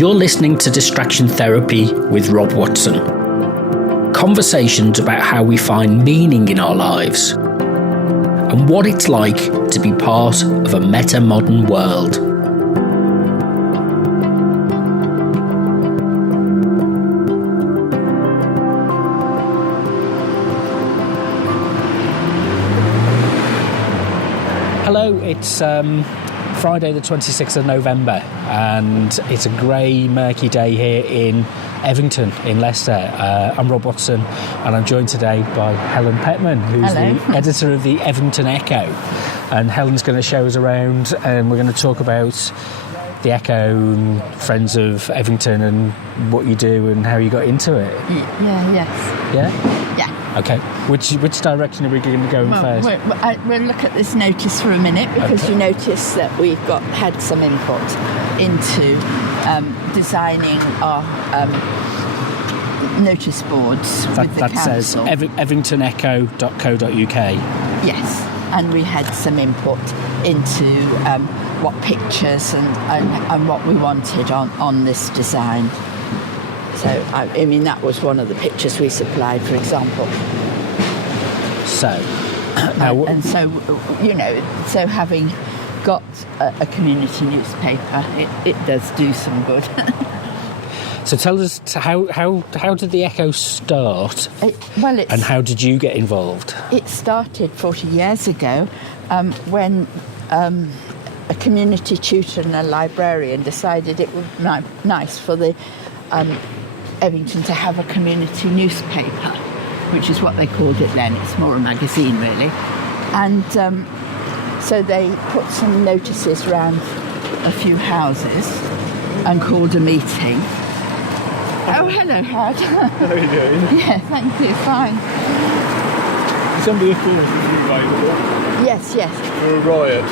You're listening to Distraction Therapy with Rob Watson. Conversations about how we find meaning in our lives and what it's like to be part of a meta-modern world. Hello, it's Friday the 26th of November and it's a grey, murky day here in Evington in Leicester. I'm Rob Watson and I'm joined today by Helen Pettman, who's the editor of the Evington Echo. And Helen's going to show us around and we're going to talk about the Echo and Friends of Evington and what you do and how you got into it. Yes. Yeah? Yeah. Okay. Which direction are we going to go in first? We'll look at this notice for a minute because you notice that we've had some input into designing our notice boards with the council. That says evingtonecho.co.uk. Yes, and we had some input into what pictures and what we wanted on this design. So, I mean, that was one of the pictures we supplied, for example. So, now... so having got a community newspaper, it does do some good. So tell us, how did the Echo start? And how did you get involved? It started 40 years ago when a community tutor and a librarian decided it would be nice for the Evington to have a community newspaper, which is what they called it then. It's more a magazine, really. And so they put some notices around a few houses and called a meeting. Oh, hello, Howard. How are you doing? Yeah, thank you, fine. Somebody called you available? Yes. For a riot.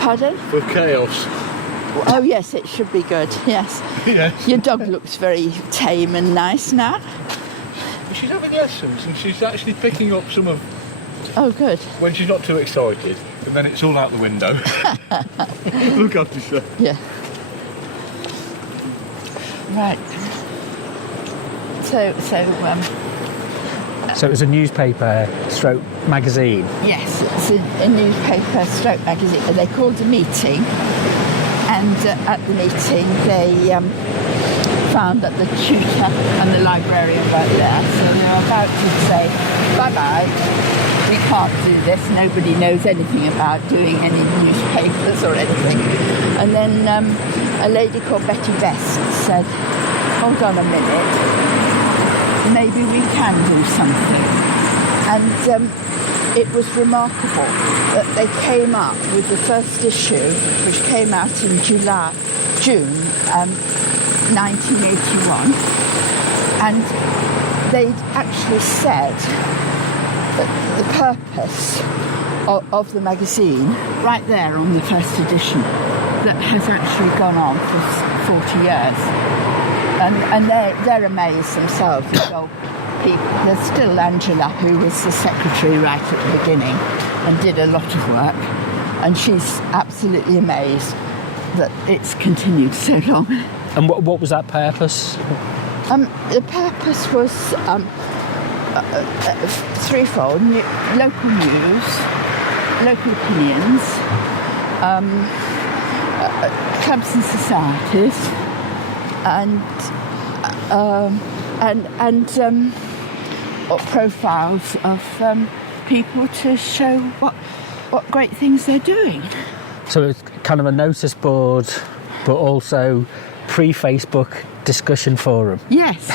Pardon? For chaos. Oh, yes, it should be good, yes. Yes. Your dog looks very tame and nice now. She's having lessons and she's actually picking up some of... Oh, good. When she's not too excited, and then it's all out the window. Look after yourself. Yeah. Right. So it was a newspaper stroke magazine? Yes, it's a newspaper stroke magazine. They called a meeting, and at the meeting they found that the tutor and the librarian weren't there, so they were about to say, bye-bye, we can't do this, nobody knows anything about doing any newspapers or anything. And then a lady called Betty Best said, hold on a minute, maybe we can do something. And it was remarkable that they came up with the first issue, which came out in June 1981, and they'd actually said that the purpose of the magazine, right there on the first edition, that has actually gone on for 40 years. And they're amazed themselves, these old people. There's still Angela, who was the secretary right at the beginning and did a lot of work, and she's absolutely amazed that it's continued so long. And what was that purpose? The purpose was threefold: local news, local opinions, clubs and societies, and profiles of people to show what great things they're doing. So it's kind of a notice board, but also pre-Facebook discussion forum. Yes.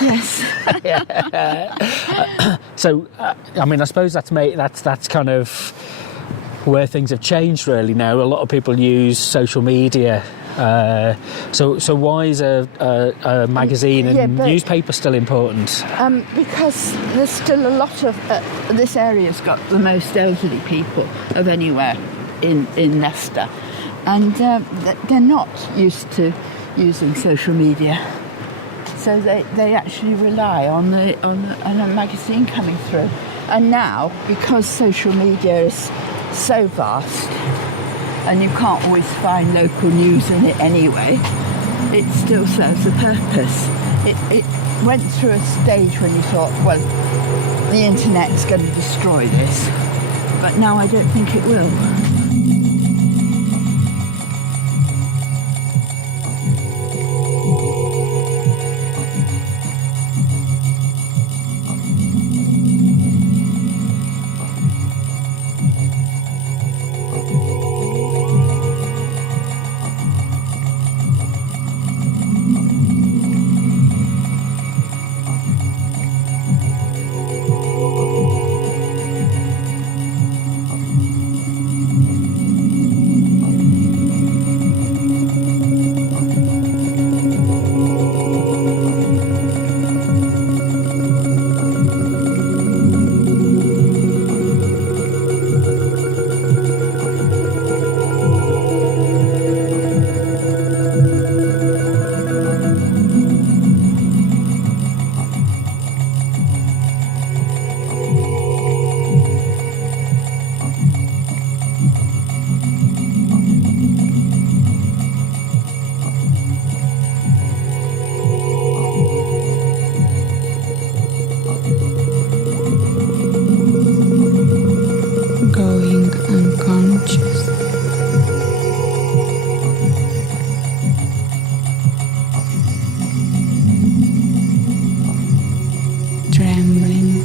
So, I mean, I suppose that's kind of where things have changed really now. A lot of people use social media. So why is a magazine and newspaper still important? Because there's still a lot of... this area's got the most elderly people of anywhere in Leicester. And they're not used to using social media. So they actually rely on a magazine coming through. And now, because social media is so vast, and you can't always find local news in it anyway, it still serves a purpose. It went through a stage when you thought, well, the internet's going to destroy this, but now I don't think it will. Going unconscious. Trembling.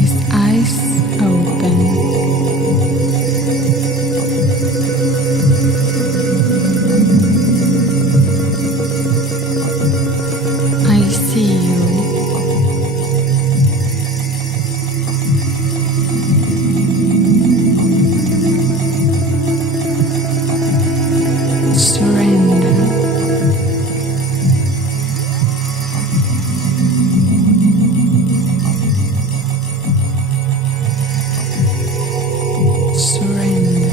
His eyes open. I see you. Surrender. Surrender.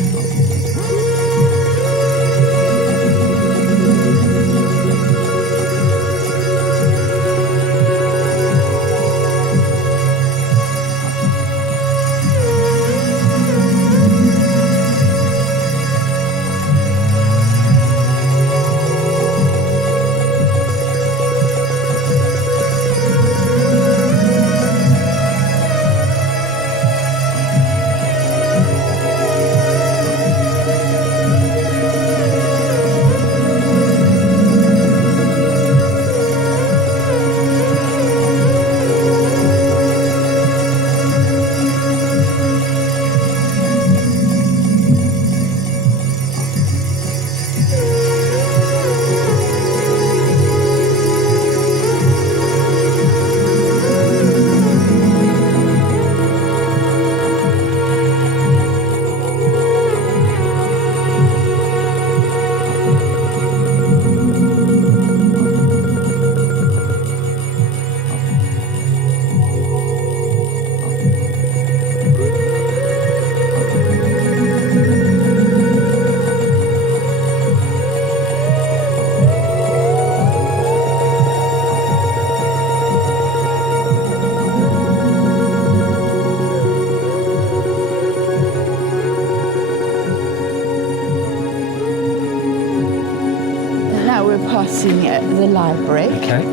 Now we're passing the library, Okay.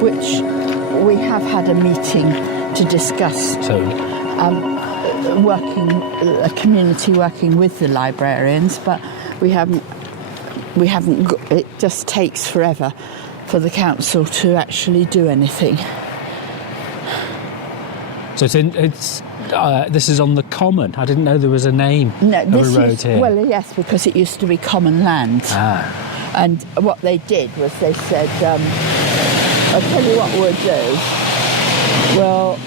which we have had a meeting to discuss So, a community working with the librarians, but we haven't got, it just takes forever for the council to actually do anything. so this is on the common. I didn't know there was a name of a road here. Well, yes, because it used to be common land. Ah. And what they did was they said, I'll tell you what we'll do. Well,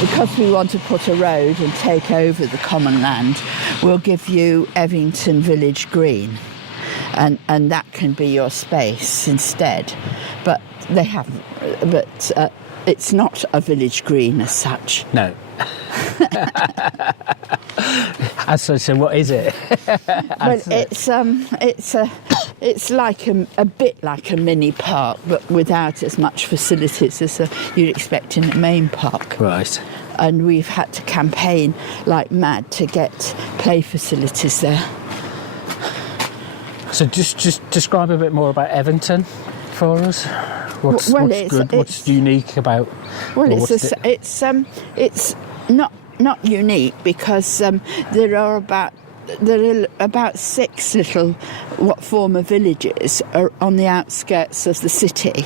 because we want to put a road and take over the common land, we'll give you Evington Village Green. And that can be your space instead. But they haven't. But it's not a village green as such. No. So what is it? Well, it's like a bit like a mini park, but without as much facilities as you'd expect in a main park. Right. and we've had to campaign like mad to get play facilities there. So just describe a bit more about Evington for us. What's good? What's unique about? Well, it's not unique because there are about 6 little former villages are on the outskirts of the city,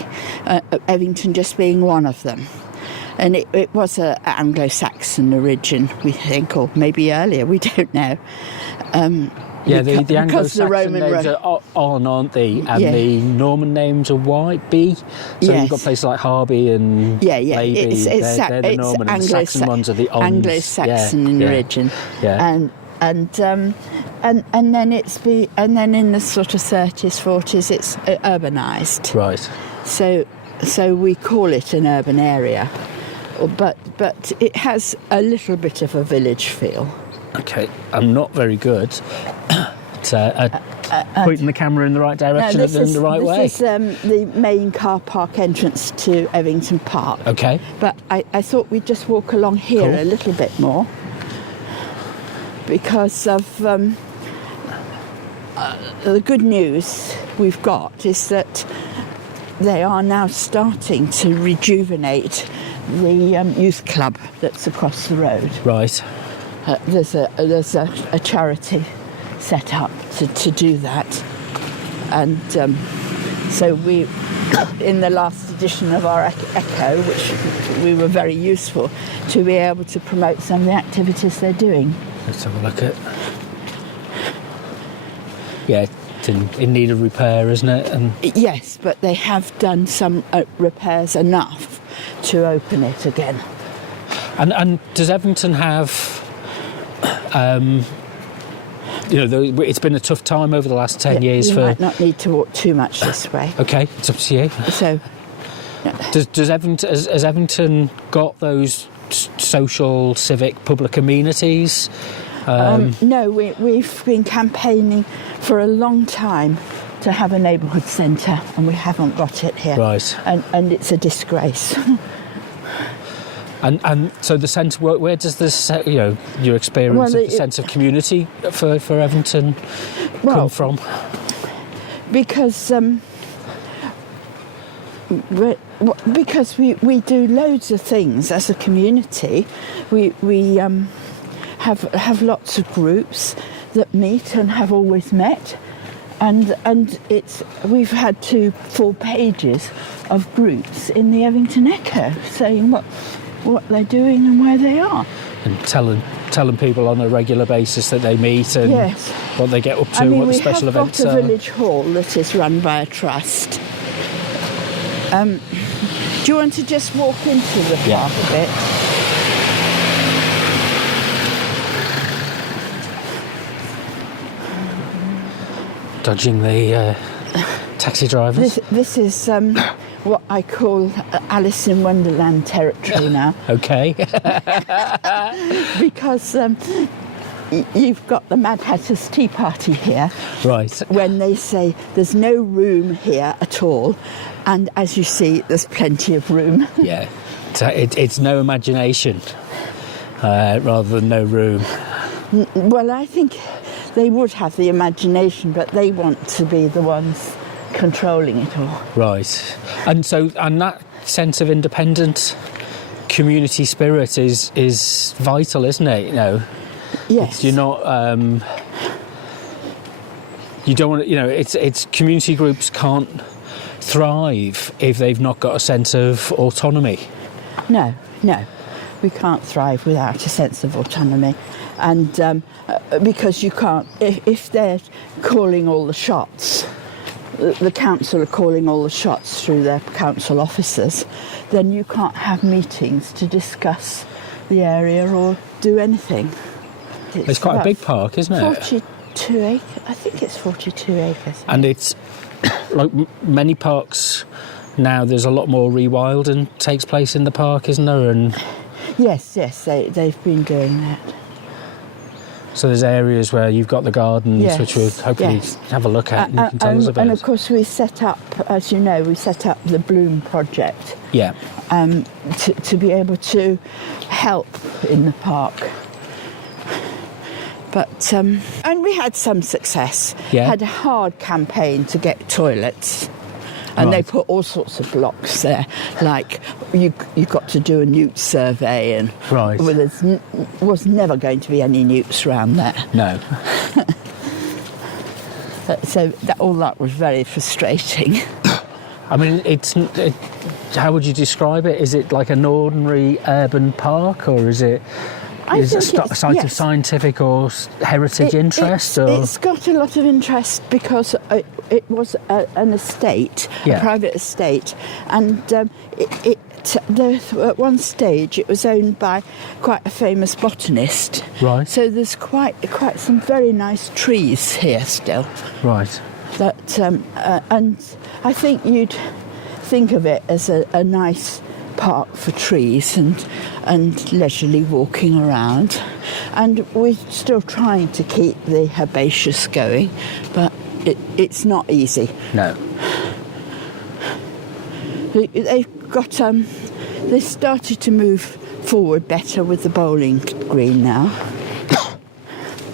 Evington just being one of them. And it was an Anglo-Saxon origin, we think, or maybe earlier, we don't know. The Anglo-Saxon names are on, aren't they? And the Norman names are B. So you've got places like Harby and Lady. They're the Norman, and the Saxon ones are the Ons. Anglo-Saxon in origin. Yeah. And then in the sort of 30s, 40s, it's urbanised. Right. So we call it an urban area, but it has a little bit of a village feel. Okay, I'm not very good at pointing the camera in the right direction and the right way. This is the main car park entrance to Evington Park. Okay. But I thought we'd just walk along here a little bit more because of the good news we've got is that they are now starting to rejuvenate the youth club that's across the road. Right. There's a charity set up to do that, and so we, in the last edition of our Echo, which we were very useful to be able to promote some of the activities they're doing. Let's have a look at. Yeah, it's in need of repair, isn't it? And yes, but they have done some repairs enough to open it again. And does Evington have? It's been a tough time over the last 10 years. You might not need to walk too much this way. Okay, it's up to you. So, does Evington has Evington got those social, civic, public amenities? No, we've been campaigning for a long time to have a neighbourhood centre, and we haven't got it here. Right. And it's a disgrace. And so the sense, where does this, your experience of the sense of community for Evington come from? Because we do loads of things as a community. We have lots of groups that meet and have always met, and we've had 2 full pages of groups in the Evington Echo saying what they're doing and where they are. And telling people on a regular basis that they meet and what they get up to, what the special events are. We have got a village hall that is run by a trust. Do you want to just walk into the park a bit? Dodging the taxi drivers. This is what I call Alice in Wonderland territory now. Okay. Because you've got the Mad Hatter's Tea Party here. Right. When they say there's no room here at all, and as you see, there's plenty of room. Yeah. It's no imagination rather than no room. Well, I think they would have the imagination, but they want to be the ones controlling it all. Right. And that sense of independent community spirit is vital, isn't it? Yes. You're not you don't want to, it's community groups can't thrive if they've not got a sense of autonomy. No, we can't thrive without a sense of autonomy. And because you can't, if they're calling all the shots, the council are calling all the shots through their council officers, then you can't have meetings to discuss the area or do anything. It's quite a big park, isn't it? 42 acres. I think it's 42 acres. And it's like many parks now. There's a lot more rewilding takes place in the park, isn't there? And yes, they've been doing that. So there's areas where you've got the gardens, Yes, which we'll hopefully yes. have a look at and you can tell us about. And of course we set up, as you know, the Bloom project Yeah, to be able to help in the park. But and we had some success. Yeah. Had a hard campaign to get toilets. And they Right. put all sorts of blocks there, like you got to do a newt survey, and Right. well, was never going to be any newts around there. no. So all that was very frustrating. I mean, how would you describe it? Is it like an ordinary urban park, or is it I a think it's- site of yes. scientific or heritage interest? It's got a lot of interest because it was an estate, Yeah. a private estate, and at one stage it was owned by quite a famous botanist. Right. So there's quite some very nice trees here still. Right. That and I think you'd think of it as a nice park for trees and leisurely walking around, and we're still trying to keep the herbaceous going, but it's not easy. No. They've got they started to move forward better with the bowling green now.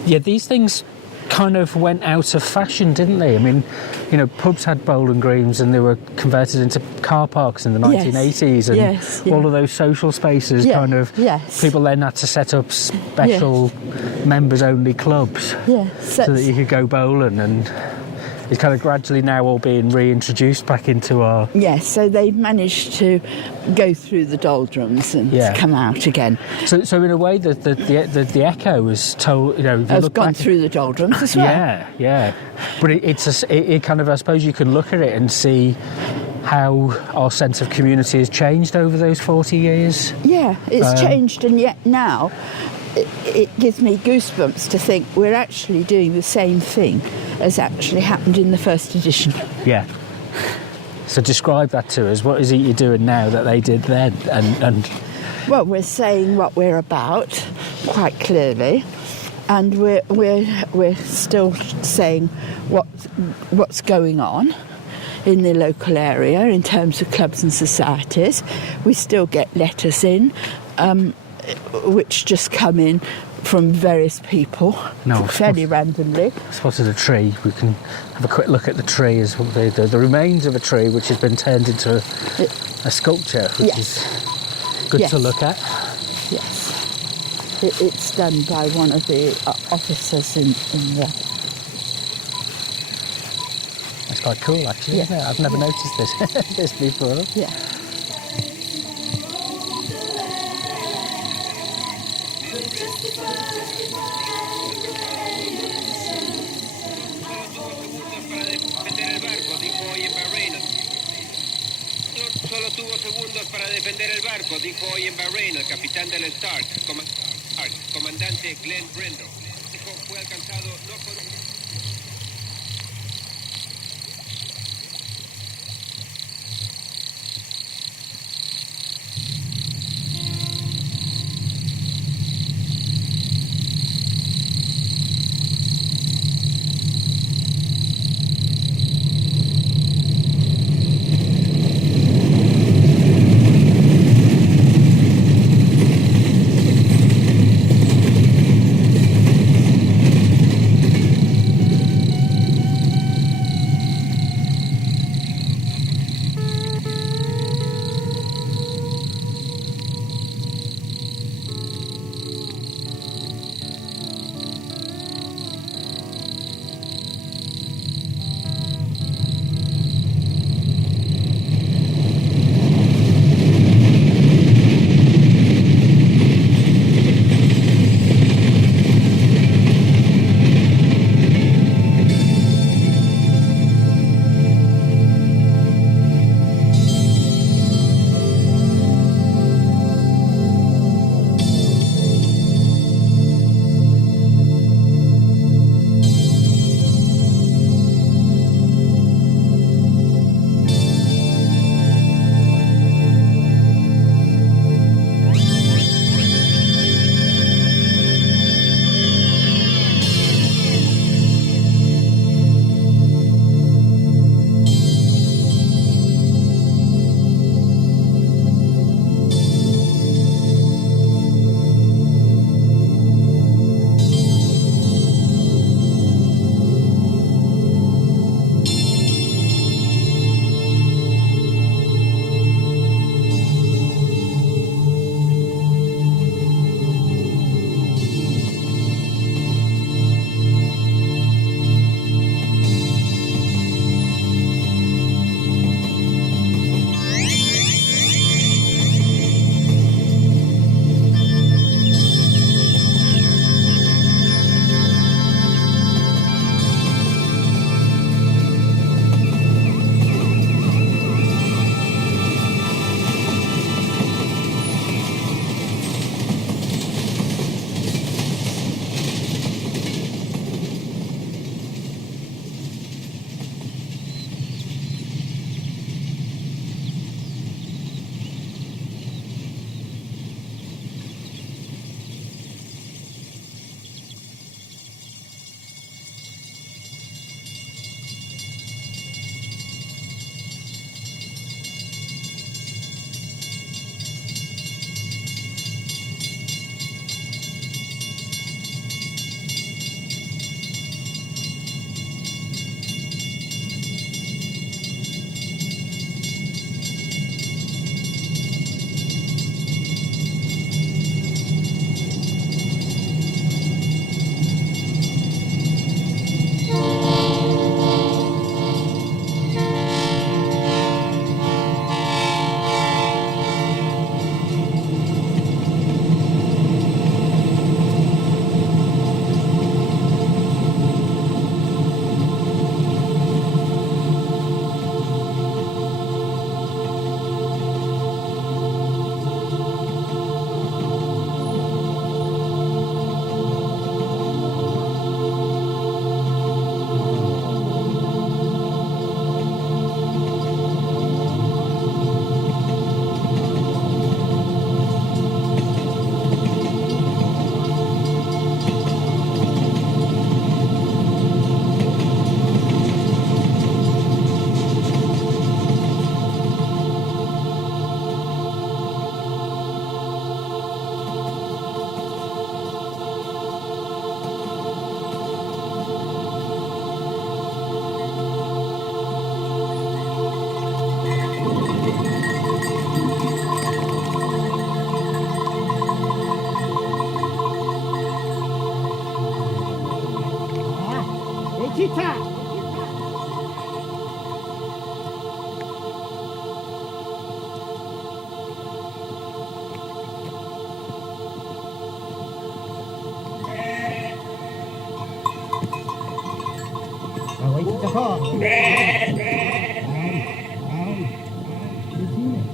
Yeah, these things kind of went out of fashion, didn't they? I mean, you know, pubs had bowling greens and they were converted into car parks in the 1980s, and Yes, yeah. all of those social spaces Yeah, kind of yes. people then had to set up special members-only clubs Yeah, so that you could go bowling, and it's kind of gradually now all being reintroduced back into our... yes, so they've managed to go through the doldrums and Yeah. come out again. So in a way, the echo was told, you know... if you I've look gone back- through the doldrums as well. Yeah. But it kind of, I suppose you can look at it and see how our sense of community has changed over those 40 years. Yeah, it's changed, and yet now it gives me goosebumps to think we're actually doing the same thing as actually happened in the first edition. Yeah. So describe that to us. What is it you're doing now that they did then? And Well, we're saying what we're about quite clearly, and we're still saying what's going on in the local area in terms of clubs and societies. We still get letters in, which just come in from various people, No, fairly randomly. spotted a tree. We can have a quick look at the tree, as the remains of a tree which has been turned into a sculpture, which Yes. is good Yes. to look at. Yes, it's done by one of the officers in the... That's quite cool, actually, isn't it? I've never noticed this before. Yeah. Solo tuvo segundos para defender el barco, dijo hoy en Bahrein el capitán del Stark, comandante Glenn Brendo. Dijo, fue alcanzado no por un...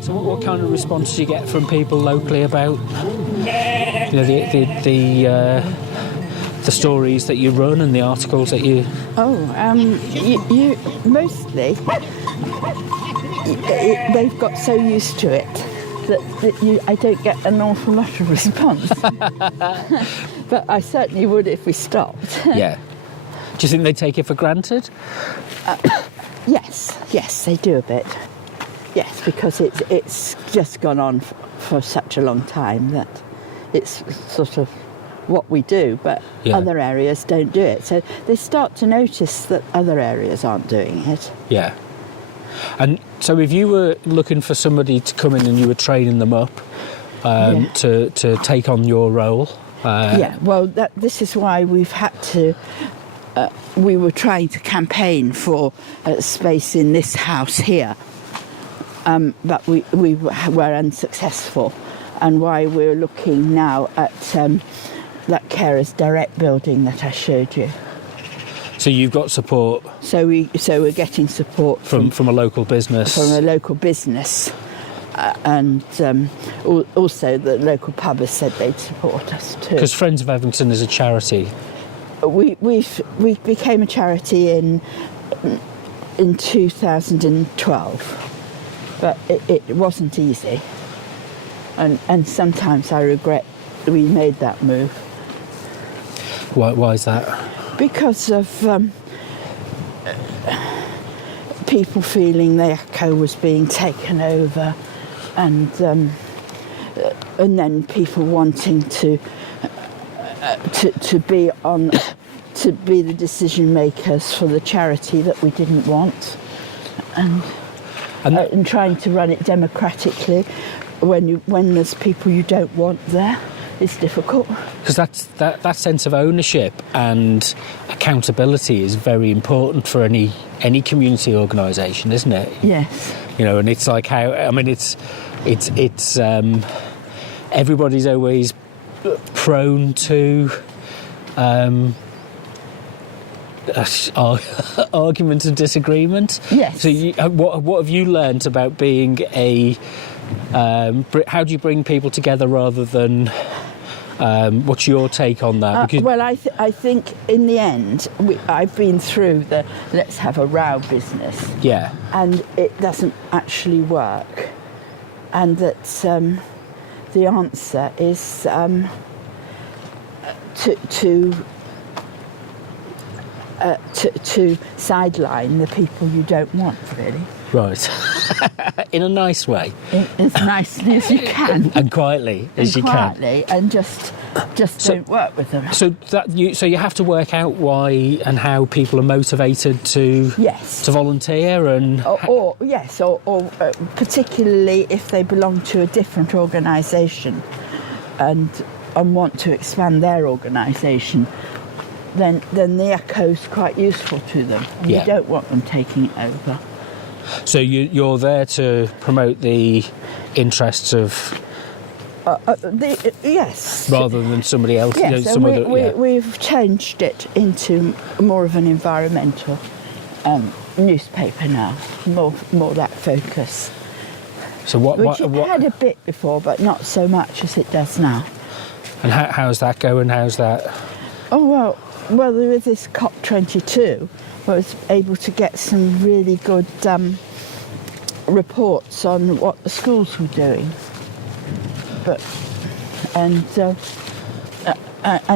So what kind of response do you get from people locally about the stories that you run and the articles that you... You mostly they've got so used to it that I don't get an awful lot of response. But I certainly would if we stopped. Yeah. Do you think they take it for granted? Yes, they do a bit. Yes, because it's just gone on for such a long time that it's sort of what we do, but other areas don't do it. So they start to notice that other areas aren't doing it. Yeah. And so if you were looking for somebody to come in and you were training them up to take on your role... this is why we've had to... we were trying to campaign for space in this house here, but we were unsuccessful, and why we're looking now at that Carers Direct building that I showed you. So you've got support... So we're getting support from a local business. From a local business, and also the local pub has said they'd support us too. Because Friends of Evington is a charity. We became a charity in 2012, but it wasn't easy, and sometimes I regret we made that move. Why is that? Because of people feeling the Echo was being taken over, and then people wanting to be the decision makers for the charity that we didn't want, and trying to run it democratically when there's people you don't want there. It's difficult. Because that sense of ownership and accountability is very important for any community organisation, isn't it? Yes. You know, and it's like how... I mean, it's everybody's always prone to argument and disagreement. Yes. So what have you learnt about being a... how do you bring people together rather than... what's your take on that? Because I think in the end, I've been through the let's have a row business. Yeah. And it doesn't actually work. And that the answer is to sideline the people you don't want, really. Right. In a nice way. As nicely as you can. And quietly as you can. And just don't work with them. So you have to work out why and how people are motivated to volunteer and or particularly if they belong to a different organisation and want to expand their organisation, then the Echo's quite useful to them. And you don't want them taking it over. So you're there to promote the interests of... yes. Rather than somebody else? Yes, we've changed it into more of an environmental newspaper now, more that focus. So what had a bit before, but not so much as it does now. And how's that going? How's that? Oh, well, there was this COP22. I was able to get some really good reports on what the schools were doing, and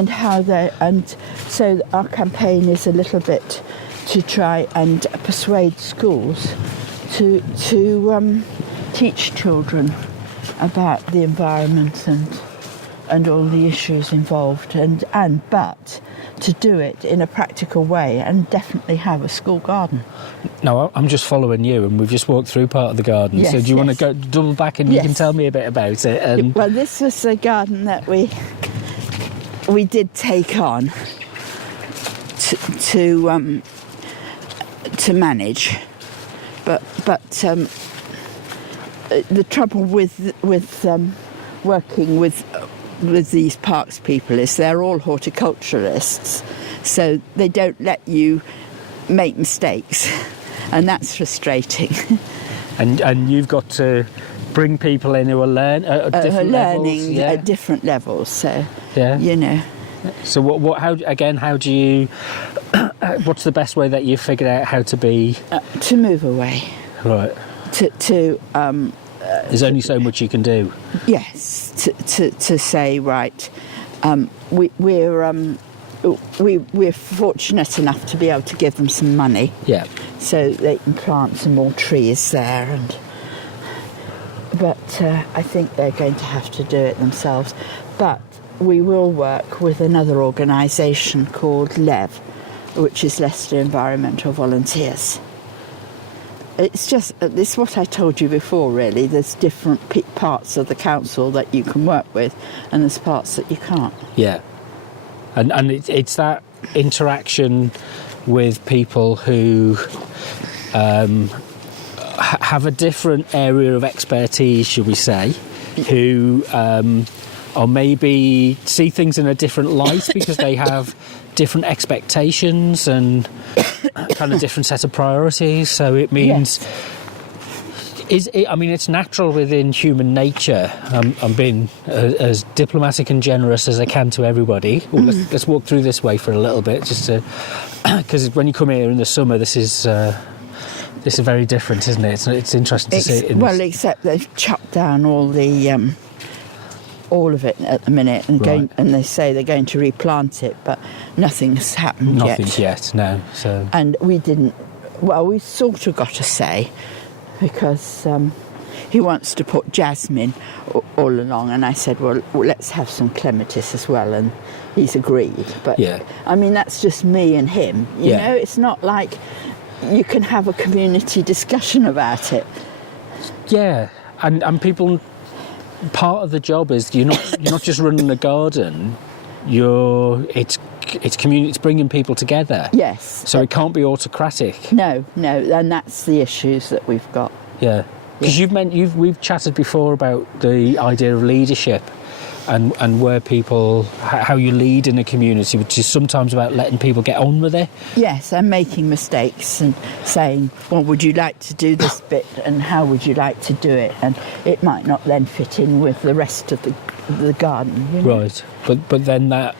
how they, and so our campaign is a little bit to try and persuade schools to teach children about the environment and all the issues involved, but to do it in a practical way and definitely have a school garden. No, I'm just following you, and we've just walked through part of the garden. Yes, so do you want to go double back and you can tell me a bit about it? Well, this was a garden that we did take on to to manage. But the trouble with working with these parks people is they're all horticulturalists, so they don't let you make mistakes, and that's frustrating. And you've got to bring people in who are learning at different levels. Yeah. At different levels. So Yeah. you know. So how do you? What's the best way that you've figured out how to be? To move away. Right. There's only so much you can do. Yes, to say right, we're fortunate enough to be able to give them some money, Yeah. so they can plant some more trees there. But I think they're going to have to do it themselves. But we will work with another organisation called LEV, which is Leicester Environmental Volunteers. It's what I told you before, really. There's different parts of the council that you can work with, and there's parts that you can't. Yeah. And it's that interaction with people who have a different area of expertise, shall we say, who or maybe see things in a different light because they have different expectations and kind of different set of priorities. So it means, it's natural within human nature. I'm being as diplomatic and generous as I can to everybody. Well, let's walk through this way for a little bit, just to, because when you come here in the summer, this is very different, isn't it? It's interesting to see. Except they've chopped down all the. All of it at the minute, and and they say they're going to replant it, but nothing's happened yet. Nothing yet, no. So. And we didn't. Well, we sort of got a say because he wants to put jasmine all along, and I said, well, let's have some clematis as well, and he's agreed. But yeah. I mean, that's just me and him. You know, it's not like you can have a community discussion about it. Yeah, and people. Part of the job is you're not just running a garden. It's community. It's bringing people together. Yes. So it can't be autocratic. No, and that's the issues that we've got. Yeah, because we've chatted before about the idea of leadership, and where people how you lead in a community, which is sometimes about letting people get on with it. Yes, and making mistakes and saying, well, would you like to do this bit and how would you like to do it? And it might not then fit in with the rest of the garden. You know? Right, but then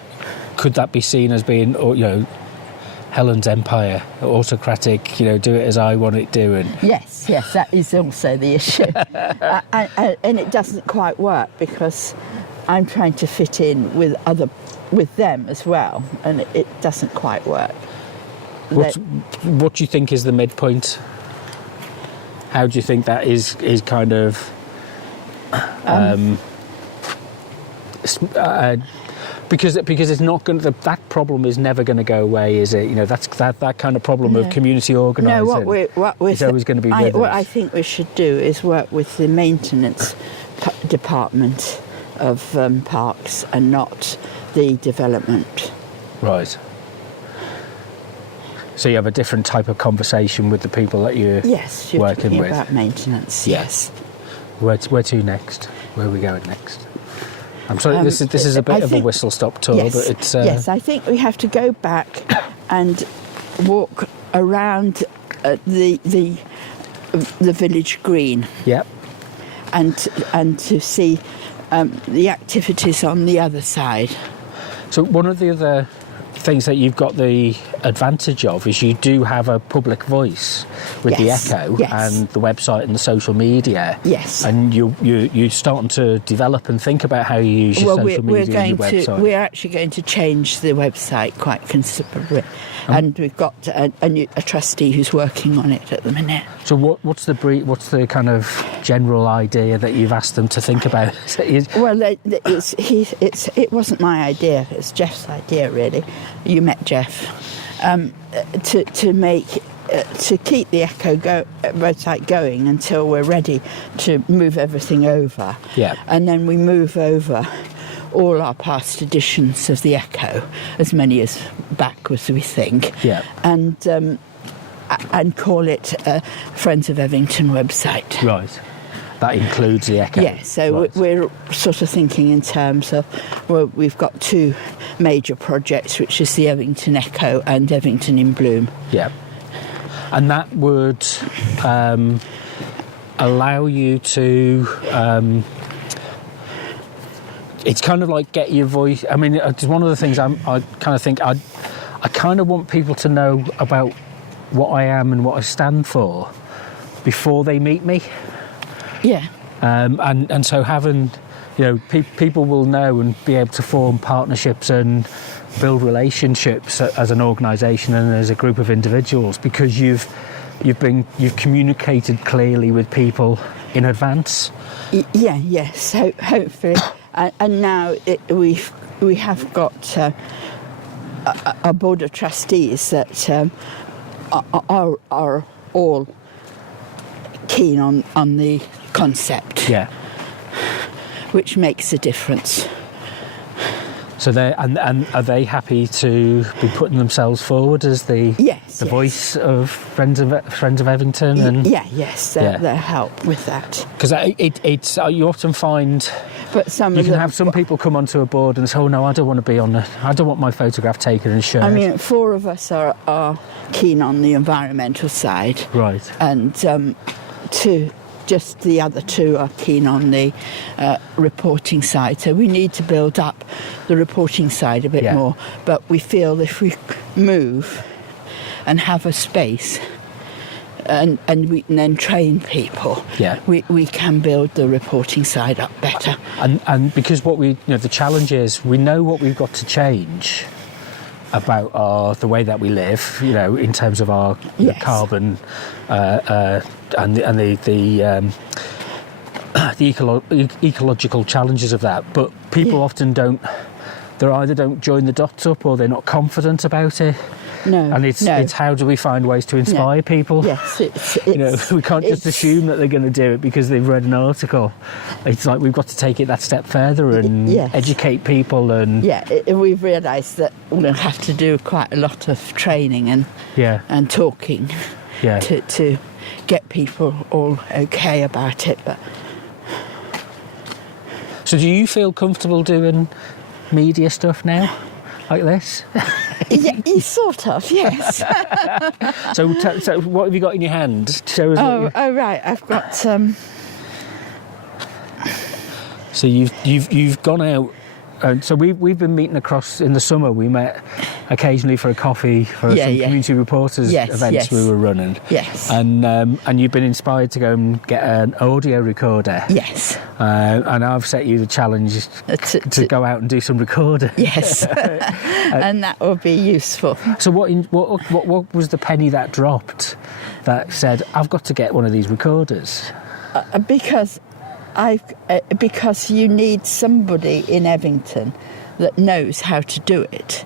could that be seen as being, Helen's empire, autocratic, do it as I want it doing? Yes, that is also the issue. And it doesn't quite work because I'm trying to fit in with them as well, and it doesn't quite work. What do you think is the midpoint? How do you think that is kind of because it's not going to, that problem is never going to go away, is it? That's that kind of problem of community organising. No, what we're it's always going to be with what us. I think we should do is work with the maintenance department of parks and not the development. Right. So you have a different type of conversation with the people that you're working with. About maintenance. Yes. Where to next? Where are we going next? I'm sorry, this is a bit of a whistle-stop tour, but it's... Yes, I think we have to go back and walk around the village green. Yep. And to see the activities on the other side. So one of the other things that you've got the advantage of is you do have a public voice with the Echo and the website and the social media. Yes. And you're starting to develop and think about how you use your social media and your website. We're actually going to change the website quite considerably. And we've got a trustee who's working on it at the minute. So what's the kind of general idea that you've asked them to think about? Well, it wasn't my idea. It's Jeff's idea, really. You met Jeff. To keep the Echo website going until we're ready to move everything over. Yeah. And then we move over all our past editions of the Echo, as many as back as we think. Yeah. And and call it Friends of Evington website. Right. That includes the Echo. Yeah, so Right. we're sort of thinking in terms of, well, we've got two major projects, which is the Evington Echo and Evington in Bloom. Yeah. And that would allow you to... it's kind of like get your voice... I mean, it's one of the things I kind of think... I kind of want people to know about what I am and what I stand for before they meet me. Yeah. And so having, people will know and be able to form partnerships and build relationships as an organisation and as a group of individuals because you've communicated clearly with people in advance. Yes. Hopefully, and now we have got a board of trustees that are all keen on the concept. Yeah. Which makes a difference. So and are they happy to be putting themselves forward as the voice of Friends of Evington? And they'll help with that. Because it's you often find. But you can have some people come onto a board and say, "Oh no, I don't want to be on I don't want my photograph taken and shared." I mean, 4 of us are keen on the environmental side, right? And just the other 2 are keen on the reporting side. So we need to build up the reporting side a bit more. But we feel if we move and have a space and we can then train people, we can build the reporting side up better. And because the challenge is we know what we've got to change about the way that we live, in terms of our carbon and the ecological challenges of that. But people often they either don't join the dots up or they're not confident about it. No, and it's how do we find ways to inspire people? Yes, it's we can't just assume that they're going to do it because they've read an article. It's like we've got to take it that step further and educate people. And we've realised that we'll have to do quite a lot of training and talking to get people all okay about it. But so, do you feel comfortable doing media stuff now? Like this? Sort of, yes. So what have you got in your hand? Show us. Right. I've got. So you've gone out. So we've been meeting across in the summer. We met occasionally for a coffee for some community reporters events we were running. Yes. And you've been inspired to go and get an audio recorder. Yes. And I've set you the challenge to go out and do some recording. Yes. And that will be useful. So what was the penny that dropped that said I've got to get one of these recorders? Because you need somebody in Evington that knows how to do it,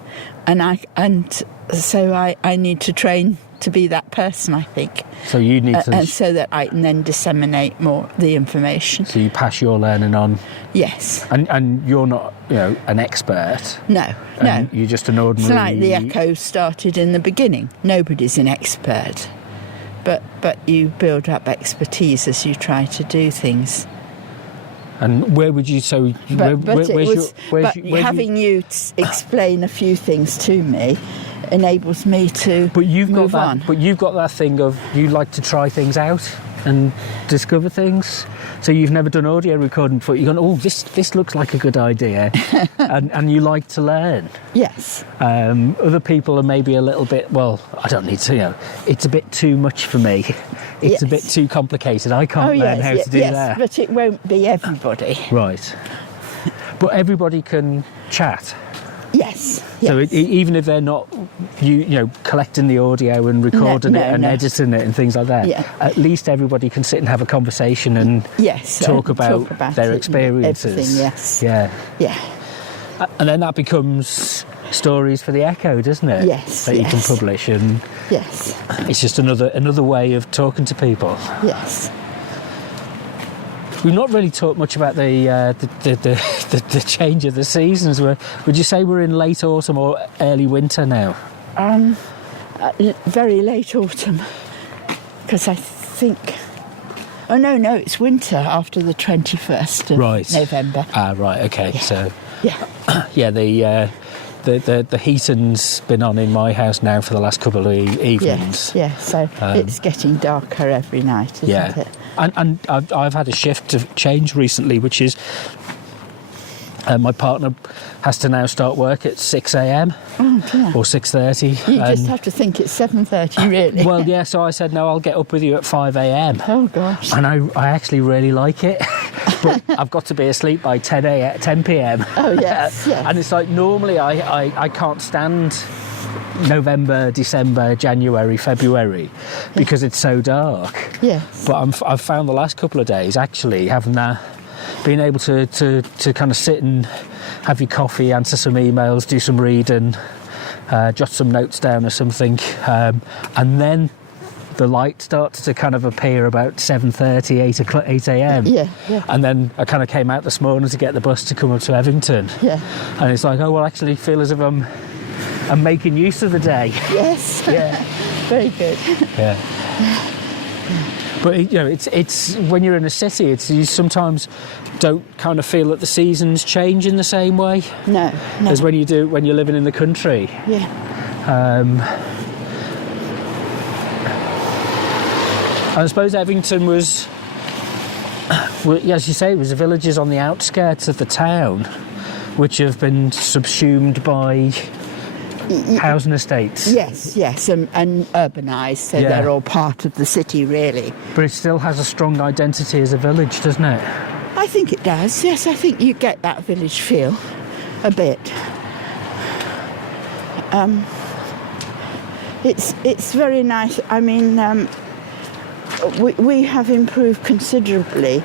so I need to train to be that person, I think. So you need to, and so that I can then disseminate more the information. So you pass your learning on. Yes. And you're not, an expert. No. You're just an ordinary. It's like the Echo started in the beginning. Nobody's an expert, but you build up expertise as you try to do things. And where would you? So, having you explain a few things to me enables me to move on. But you've got that thing of you like to try things out and discover things. So you've never done audio recording before. You're going, oh, this looks like a good idea, and you like to learn. Yes. Other people are maybe a little bit. Well, I don't need to. It's a bit too much for me. It's a bit too complicated. I can't learn how to do that. Yes, but it won't be everybody. Right. But everybody can chat. Yes. So even if they're not, collecting the audio and recording it and editing it and things like that, at least everybody can sit and have a conversation and talk about their experiences. Everything, yes. Yeah. And then that becomes stories for the Echo, doesn't it? Yes. That you can publish, and it's just another way of talking to people. Yes. We've not really talked much about the change of the seasons. Would you say we're in late autumn or early winter now? very late autumn, because I think... Oh, no, it's winter after the 21st of November. Ah, right, okay. So, Yeah. yeah, the heating's been on in my house now for the last couple of evenings. Yes, so it's getting darker every night, isn't it? And I've had a shift of change recently, which is my partner has to now start work at 6 a.m. Oh, dear. or 6:30. You just have to think it's 7:30, really. Well, yeah, so I said, no, I'll get up with you at 5 a.m. Oh, gosh. And I actually really like it. But I've got to be asleep by 10 p.m. Oh, yes, yes. And it's like, normally I can't stand November, December, January, February because it's so dark. Yes. But I've found the last couple of days, actually, having been able to kind of sit and have your coffee, answer some emails, do some reading, jot some notes down or something, and then the light starts to kind of appear about 7:30, 8 a.m. Yeah. And then I kind of came out this morning to get the bus to come up to Evington. Yeah. And it's like, oh, well, I actually feel as if I'm making use of the day. Yes. Yeah. Very good. Yeah. But it's when you're in a city, you sometimes don't kind of feel that the seasons change in the same way No. as when you're living in the country. Yeah. I suppose Evington was, as you say, it was the villages on the outskirts of the town, which have been subsumed by housing estates. Yes, and urbanised, so Yeah. they're all part of the city, really. But it still has a strong identity as a village, doesn't it? I think it does, yes, I think you get that village feel a bit. It's very nice. I mean, we have improved considerably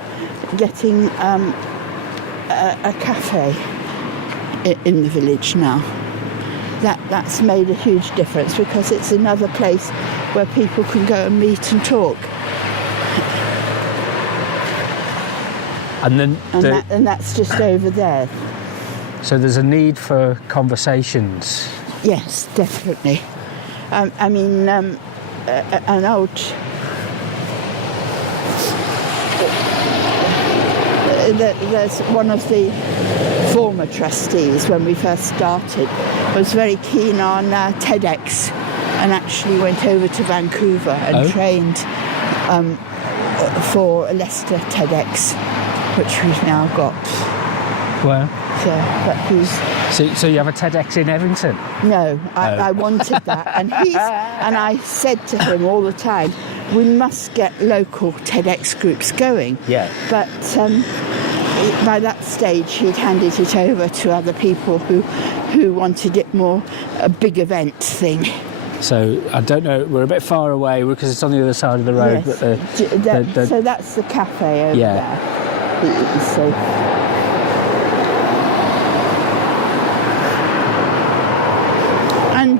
getting a cafe in the village now. That's made a huge difference because it's another place where people can go and meet and talk. And that's just over there. So there's a need for conversations. Yes, definitely. I mean, an old... There's one of the former trustees, when we first started, was very keen on TEDx and actually went over to Vancouver and trained for Leicester TEDx, which we've now got. Wow. So you have a TEDx in Evington? No, I wanted that, and I said to him all the time, we must get local TEDx groups going. Yeah. But by that stage, he'd handed it over to other people who wanted it more a big event thing. So I don't know. We're a bit far away because it's on the other side of the road. Yes. But so that's the cafe over there. So.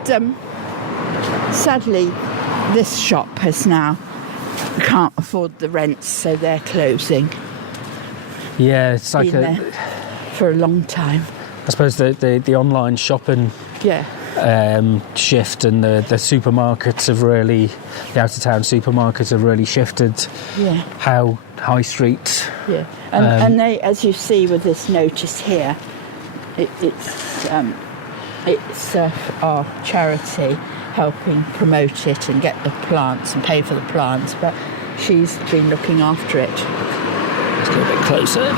And sadly, this shop can't afford the rents, so they're closing. Yeah, it's like Been there for a long time. I suppose the online shopping shift and the supermarkets have really, the out of town supermarkets have really shifted how high street. Yeah, and they, as you see with this notice here, it's our charity helping promote it and get the plants and pay for the plants, but she's been looking after it. Let's go a bit closer.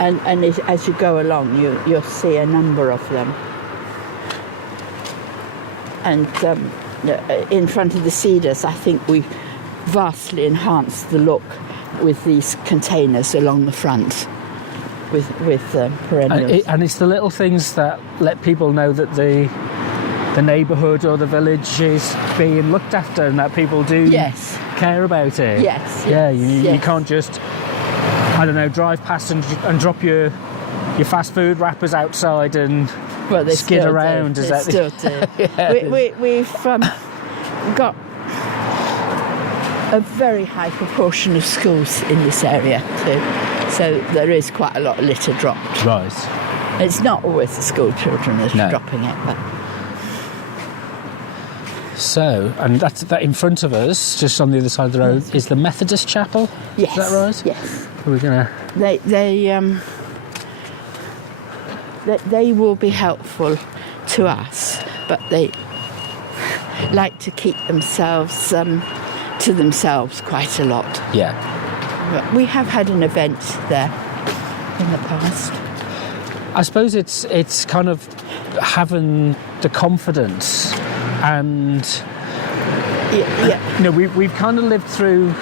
And as you go along, you'll see a number of them. And in front of the cedars, I think we vastly enhanced the look with these containers along the front with perennials. And it's the little things that let people know that the neighbourhood or the village is being looked after and that people do care about it. Yes. Yeah, you can't just, I don't know, drive past and drop your fast food wrappers outside and skid around. They still do. We've got a very high proportion of schools in this area too, so there is quite a lot of litter dropped. Right. It's not always the school children that's No. dropping it, but So, and that in front of us, just on the other side of the road, is the Methodist Chapel. yes. Is that right? Yes. We're gonna. They will be helpful to us, but they like to keep themselves to themselves quite a lot. Yeah. But we have had an event there in the past. I suppose it's kind of having the confidence, and Yeah. we've kind of lived through.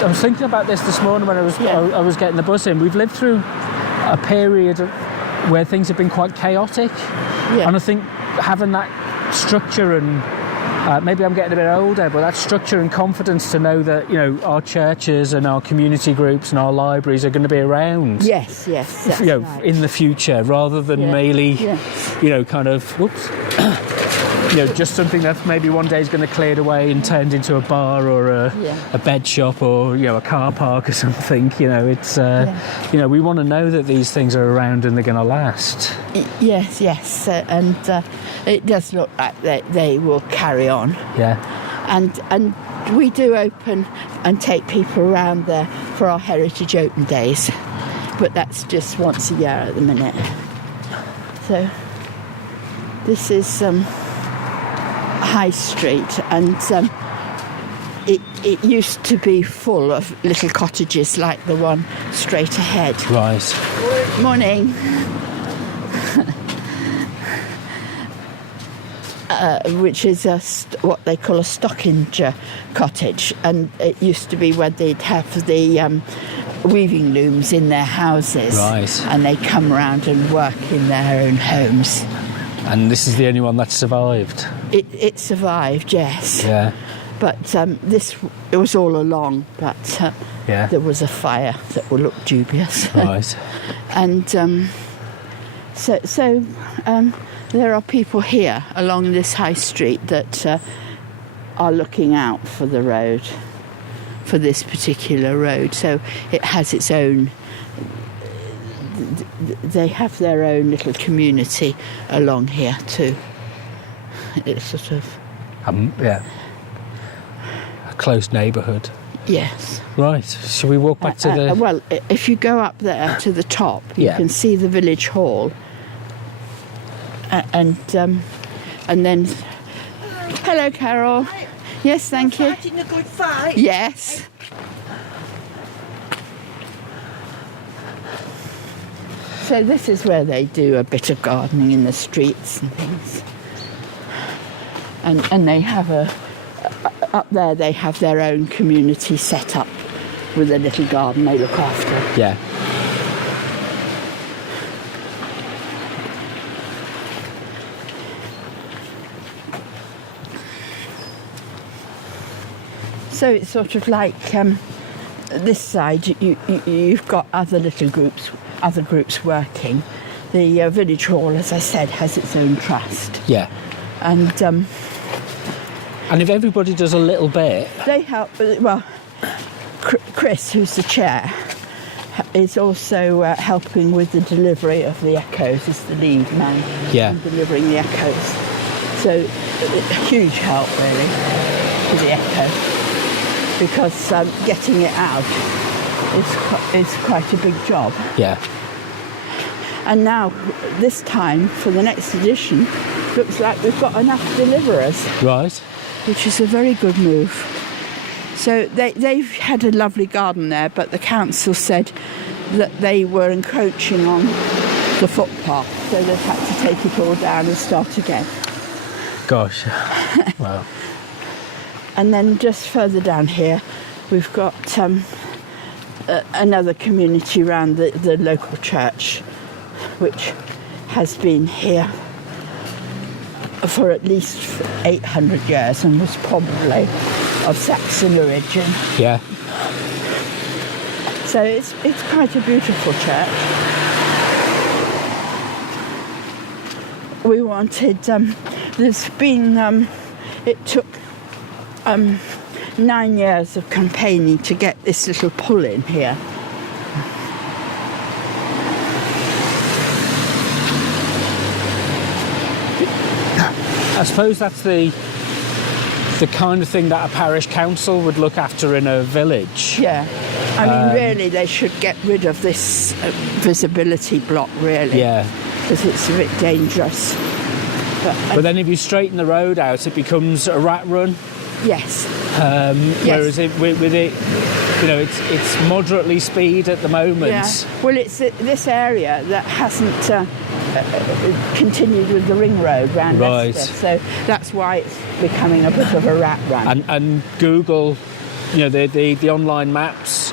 I was thinking about this morning when I was getting the bus in. We've lived through a period where things have been quite chaotic, Yeah. and I think having that structure and maybe I'm getting a bit older, but that structure and confidence to know that our churches and our community groups and our libraries are going to be around. Yes. That's right. In the future, rather than Yeah. merely, Yeah. kind of, whoops, just something that maybe one day is going to cleared away and turned into a bar or a bed shop or a car park or something. It's we want to know that these things are around and they're going to last. Yes, and it does look like they will carry on. Yeah. And we do open and take people around there for our Heritage Open Days, but that's just once a year at the minute. So this is High Street, and it used to be full of little cottages like the one straight ahead. Right. Morning. Which is what they call a stockinger cottage, and it used to be where they'd have the weaving looms in their houses, Right. and they come around and work in their own homes. And this is the only one that survived. It survived, yes. Yeah. But it was all along, but Yeah. there was a fire that would look dubious. Right. And so there are people here along this high street that are looking out for the road, for this particular road. So it has its own. They have their own little community along here too. It's sort of Yeah. A close neighbourhood. yes. Right. Shall we walk back to the? Well, if you go up there to the top, you Yeah. can see the village hall, and then. Hello, Carol. Yes, thank you. Fighting a good fight. Yes. So this is where they do a bit of gardening in the streets and things. And they have up there they have their own community set up with a little garden they look after. Yeah. So it's sort of like this side you've got other little groups, other groups working. The village hall, as I said, has its own trust. Yeah. And if everybody does a little bit, they help. Well, Chris, who's the chair, is also helping with the delivery of the echoes. Is the lead man in delivering the echoes. So a huge help really to the echo, because getting it out is quite a big job. Yeah. And now, this time, for the next edition, looks like we've got enough deliverers. Right. Which is a very good move. So they've had a lovely garden there, but the council said that they were encroaching on the footpath, so they've had to take it all down and start again. Gosh. Wow. And then just further down here, we've got another community around the local church, which has been here for at least 800 years and was probably of Saxon origin. Yeah. So it's quite a beautiful church. We wanted, there's been, it took 9 years of campaigning to get this little pull in here. suppose that's the kind of thing that a parish council would look after in a village. Yeah. I mean, really, they should get rid of this visibility block, really. Yeah. Because it's a bit dangerous. But then if you straighten the road out, it becomes a rat run. Yes. Whereas with it, you know, it's moderately speed at the moment. Yeah. Well, it's this area that hasn't continued with the ring road round Right. Leicester, so that's why it's becoming a bit of a rat run. And Google, you know, the online maps,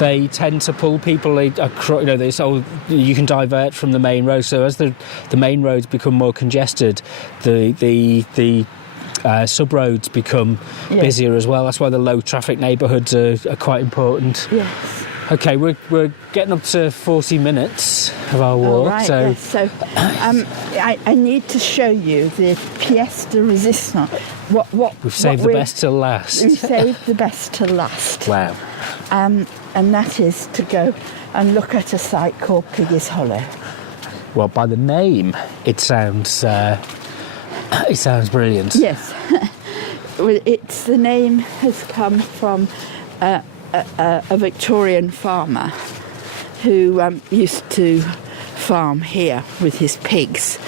they tend to pull people across. You know, they say you can divert from the main road. So as the main roads become more congested, the sub-roads become busier as well. That's why the low traffic neighbourhoods are quite important. Yes. Okay, we're getting up to 40 minutes of our walk. All right, so yes. So I need to show you the pièce de résistance. we've saved the best till last. We saved the best till last. Wow. And that is to go and look at a site called Piggy's Hollow. Well, by the name, it sounds brilliant. Yes. Well, the name has come from a Victorian farmer who used to farm here with his pigs,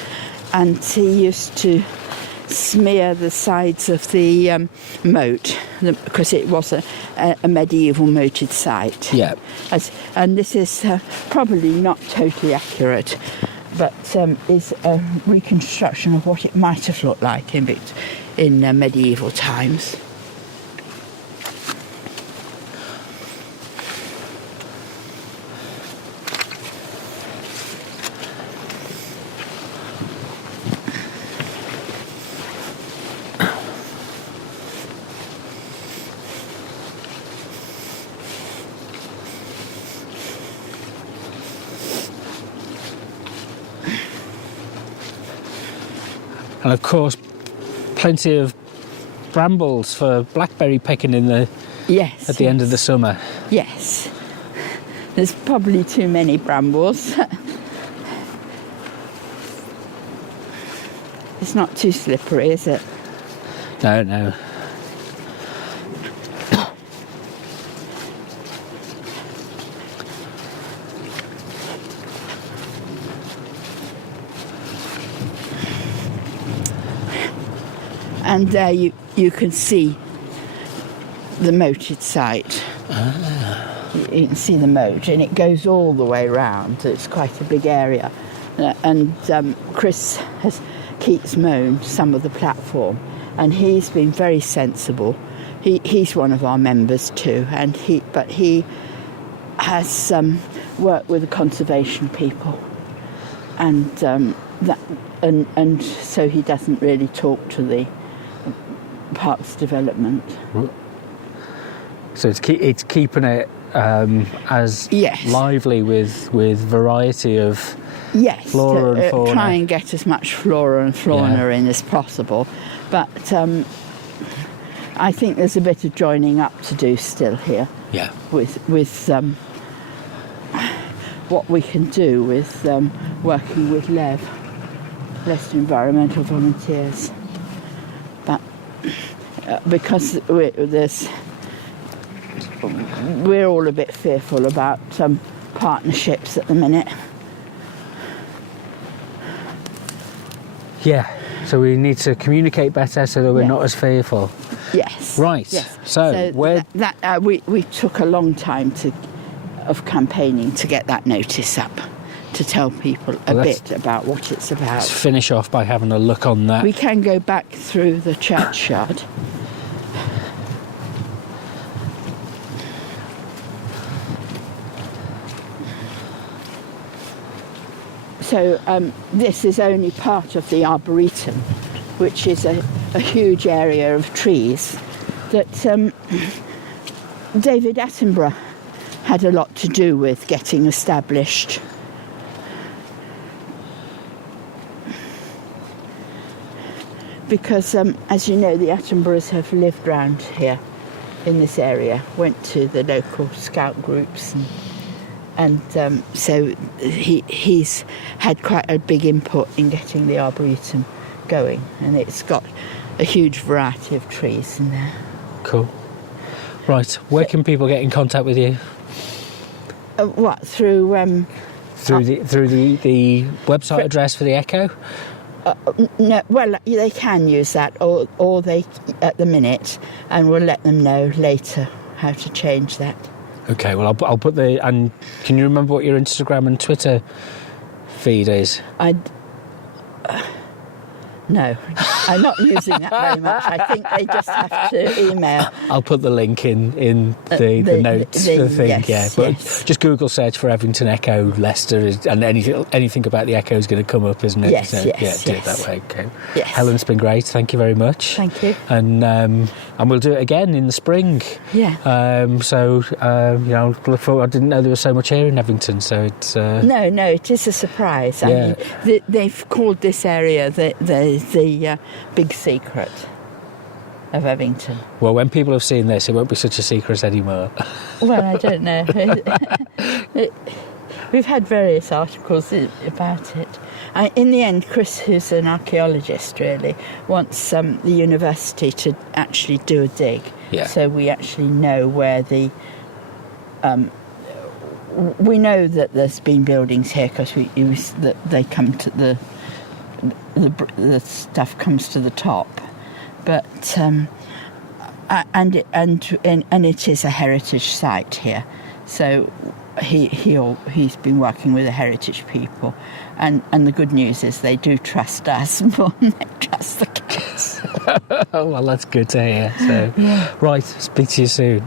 and he used to smear the sides of the moat because it was a medieval moated site. Yeah. And this is probably not totally accurate, but is a reconstruction of what it might have looked like in medieval times. And of course, plenty of brambles for blackberry picking at the end of the summer. Yes. There's probably too many brambles. It's not too slippery, is it? No. And there you can see the moated site. You can see the moat, and it goes all the way round. It's quite a big area. And Chris keeps mown some of the platform, and he's been very sensible. He's one of our members too, and he has worked with the conservation people, and so he doesn't really talk to the parks development. So it's keeping it as lively with variety of flora and fauna. Try and get as much flora and fauna in as possible. But I think there's a bit of joining up to do still here. Yeah. With what we can do with working with Leicester Environmental Volunteers. But because we're all a bit fearful about partnerships at the minute. Yeah, so we need to communicate better so that we're not as fearful. Yes. Right. Yes. So where we took a long time of campaigning to get that notice up, to tell people a bit about what it's about. Let's finish off by having a look on that. We can go back through the churchyard. So this is only part of the Arboretum, which is a huge area of trees that David Attenborough had a lot to do with getting established. Because, as you know, the Attenboroughs have lived round here in this area, went to the local scout groups, and so he's had quite a big input in getting the Arboretum going, and it's got a huge variety of trees in there. Cool. Right, where can people get in contact with you? What, through... Through the website address for the Echo? No, well, they can use that, or they, at the minute, and we'll let them know later how to change that. Okay, well, I'll put the... And can you remember what your Instagram and Twitter feed is? No, I'm not using that very much. I think they just have to email. I'll put the link in the notes for the thing, yes, yeah. But yes. just Google search for Evington Echo Leicester, and anything about the Echo is going to come up, isn't it? Yes, so, yes, do yes. it that way. Okay. Yes. Helen, it's been great. Thank you very much. Thank you. And we'll do it again in the spring. Yeah. Look forward. I didn't know there was so much here in Evington, so it's... No, it is a surprise. Yeah. I mean, they've called this area the big secret of Evington. Well, when people have seen this, it won't be such a secret anymore. Well, I don't know. We've had various articles about it. In the end, Chris, who's an archaeologist, really, wants the university to actually do a dig. Yeah. So we actually know where the... we know that there's been buildings here because they come to the stuff comes to the top, but and it is a heritage site here. So he's been working with the heritage people, and the good news is they do trust us more than they trust the kids. Oh, well, that's good to hear. So, right, speak to you soon.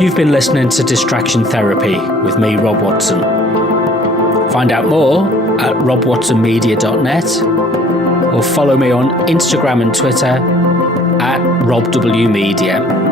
You've been listening to Distraction Therapy with me, Rob Watson. Find out more at robwatsonmedia.net or follow me on Instagram and Twitter at RobWMedia.